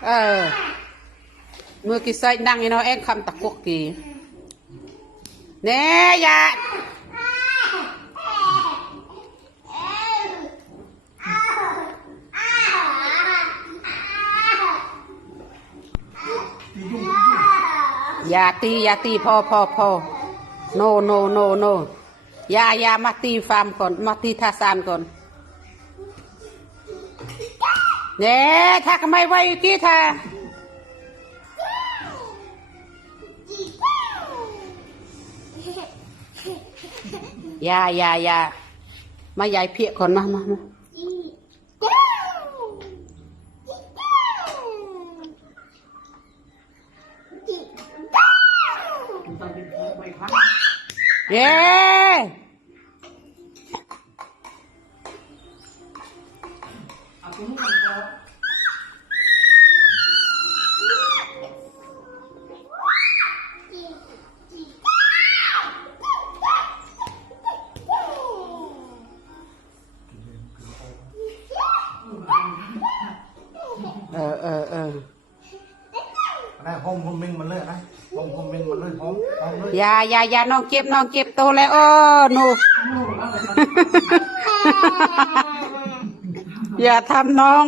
ờ. Mưa kỳ xoay đang nó em không tặc quốc kỳ. Nè dạ. Dạ ti dạ ti pho pho pho no no no no ยายามาตีฟาร์มก่อนมาตีทาซานก่อนเนี่ยทัไม่ไว้กี่ทาอยายายามายายเพียก่อนมามามาเย้ งห้องเมงมันเลยห้องห้องเลย อย่าอย่าอย่าน้องเจ็บน้องเจ็บโตแล้วโอ้หนู อย่าทำน้อง